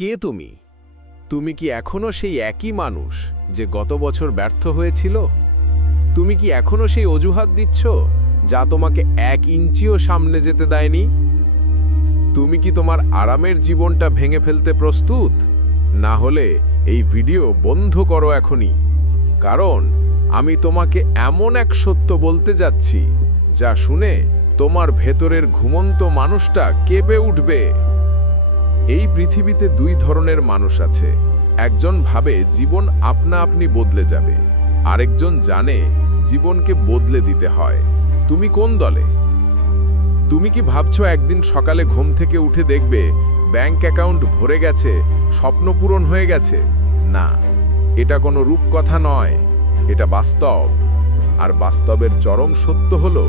কে তুমি? তুমি কি এখনো সেই একই মানুষ যে গত বছর ব্যর্থ হয়েছিল? তুমি কি এখনো সেই অজুহাত দিচ্ছ যা তোমাকে 1 ইঞ্চিও সামনে যেতে দেয়নি? তুমি কি তোমার আরামের জীবনটা ভেঙে ফেলতে প্রস্তুত? না হলে এই ভিডিও বন্ধ করো এখনই, কারণ আমি তোমাকে এমন এক সত্য বলতে যাচ্ছি যা শুনে তোমার ভেতরের ঘুমন্ত মানুষটা কেঁপে উঠবে। এই পৃথিবীতে 2 ধরনের মানুষ আছে। একজন ভাবে জীবন আপনা আপনি বদলে যাবে, আরেকজন জানে জীবনকে বদলে দিতে হয়। তুমি কোন দলে? তুমি কি ভাবছো একদিন সকালে ঘুম থেকে উঠে দেখবে ব্যাংক অ্যাকাউন্ট ভরে গেছে, স্বপ্ন পূরণ হয়ে গেছে? না, এটা কোনো রূপকথা নয়, এটা বাস্তব। আর বাস্তবের চরম সত্য হলো,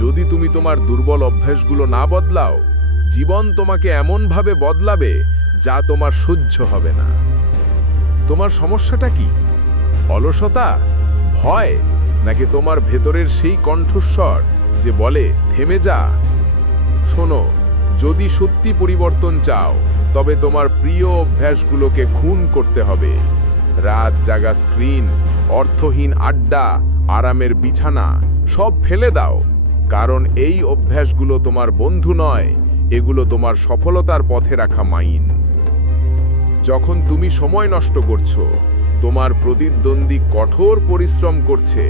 যদি তুমি তোমার দুর্বল অভ্যাসগুলো না বদলাও, জীবন তোমাকে এমনভাবে বদলাবে যা তোমার সহ্য হবে না। তোমার সমস্যাটা কি? অলসতা, ভয়, নাকি তোমার ভেতরের সেই কণ্ঠস্বর যে বলে থেমে যা? শোনো, যদি সত্যি পরিবর্তন চাও, তবে তোমার প্রিয় অভ্যাসগুলোকে খুন করতে হবে। রাত জাগা স্ক্রিন, অর্থহীন আড্ডা, আরামের বিছানা সব ফেলে দাও, কারণ এই অভ্যাসগুলো তোমার বন্ধু নয়, এগুলো তোমার সফলতার পথে রাখা মাইন। যখন তুমি সময় নষ্ট করছো, তোমার প্রতিদ্বন্দ্বী কঠোর পরিশ্রম করছে।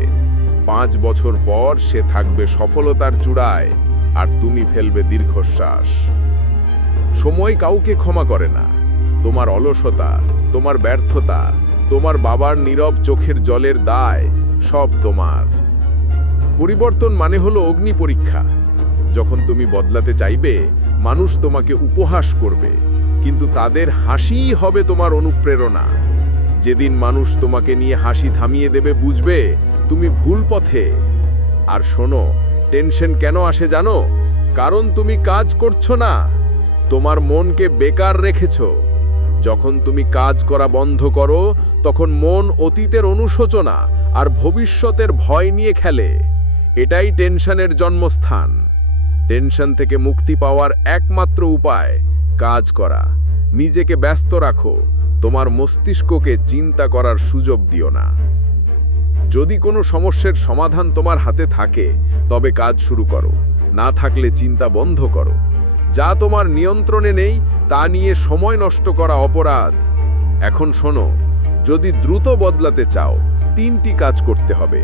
5 বছর পর সে থাকবে সফলতার চূড়ায়, আর তুমি ফেলবে দীর্ঘশ্বাস। সময় কাউকে ক্ষমা করে না। তোমার অলসতা, তোমার ব্যর্থতা, তোমার বাবার নীরব চোখের জলের দায় সব তোমার। পরিবর্তন মানে হলো অগ্নি পরীক্ষা। যখন তুমি বদলাতে চাইবে, মানুষ তোমাকে উপহাস করবে, কিন্তু তাদের হাসিই হবে তোমার অনুপ্রেরণা। যেদিন মানুষ তোমাকে নিয়ে হাসি থামিয়ে দেবে, বুঝবে তুমি ভুল পথে। আর শোনো, টেনশন কেন আসে জানো? কারণ তুমি কাজ করছো না, তোমার মনকে বেকার রেখেছো। যখন তুমি কাজ করা বন্ধ করো, তখন মন অতীতের অনুশোচনা আর ভবিষ্যতের ভয় নিয়ে খেলে। এটাই টেনশনের জন্মস্থান। টেনশন থেকে মুক্তি পাওয়ার একমাত্র উপায় কাজ করা। নিজেকে ব্যস্ত রাখো, তোমার মস্তিষ্ককে চিন্তা করার সুযোগ দিও না। যদি কোনো সমস্যার সমাধান তোমার হাতে থাকে, তবে কাজ শুরু করো। না থাকলে চিন্তা বন্ধ করো। যা তোমার নিয়ন্ত্রণে নেই তা নিয়ে সময় নষ্ট করা অপরাধ। এখন শোনো, যদি দ্রুত বদলাতে চাও, 3টি কাজ করতে হবে।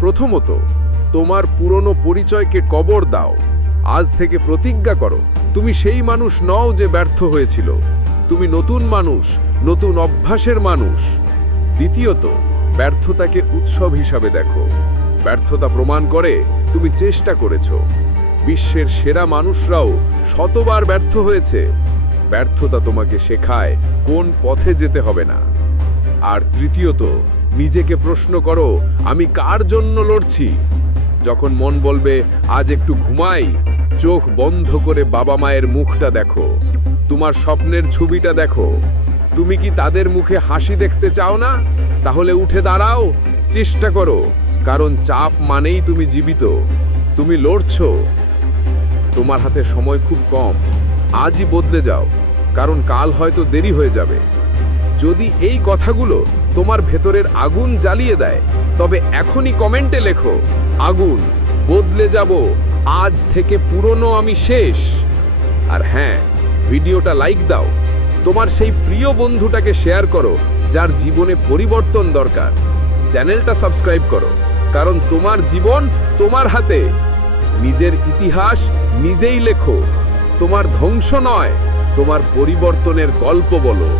প্রথমত, তোমার পুরনো পরিচয়কে কবর দাও। আজ থেকে প্রতিজ্ঞা করো, তুমি সেই মানুষ নও যে ব্যর্থ হয়েছিল। তুমি নতুন মানুষ, নতুন অভ্যাসের মানুষ। দ্বিতীয়ত, ব্যর্থতাকে উৎসব হিসাবে দেখো। ব্যর্থতা প্রমাণ করে তুমি চেষ্টা করেছো। বিশ্বের সেরা মানুষরাও শতবার ব্যর্থ হয়েছে। ব্যর্থতা তোমাকে শেখায় কোন পথে যেতে হবে না। আর তৃতীয়ত, নিজেকে প্রশ্ন করো, আমি কার জন্য লড়ছি? যখন মন বলবে আজ একটু ঘুমাই, চোখ বন্ধ করে বাবা মায়ের মুখটা দেখো, তোমার স্বপ্নের ছবিটা দেখো। তুমি কি তাদের মুখে হাসি দেখতে চাও না? তাহলে উঠে দাঁড়াও, চেষ্টা করো, কারণ চাপ মানেই তুমি জীবিত। তুমি লড়ছো। তোমার হাতে সময় খুব কম। আজই বদলে যাও, কারণ কাল হয়তো দেরি হয়ে যাবে। যদি এই কথাগুলো তোমার ভেতরের আগুন জ্বালিয়ে দেয়, তবে এখনই কমেন্টে লেখো, আগুন, বদলে যাব, আজ থেকে পুরনো আমি শেষ। আর হ্যাঁ, ভিডিওটা লাইক দাও। তোমার সেই প্রিয় বন্ধুটাকে শেয়ার করো যার জীবনে পরিবর্তন দরকার। চ্যানেলটা সাবস্ক্রাইব করো, কারণ তোমার জীবন তোমার হাতে। নিজের ইতিহাস নিজেই লেখো। তোমার ধ্বংস নয়, তোমার পরিবর্তনের গল্প বলো।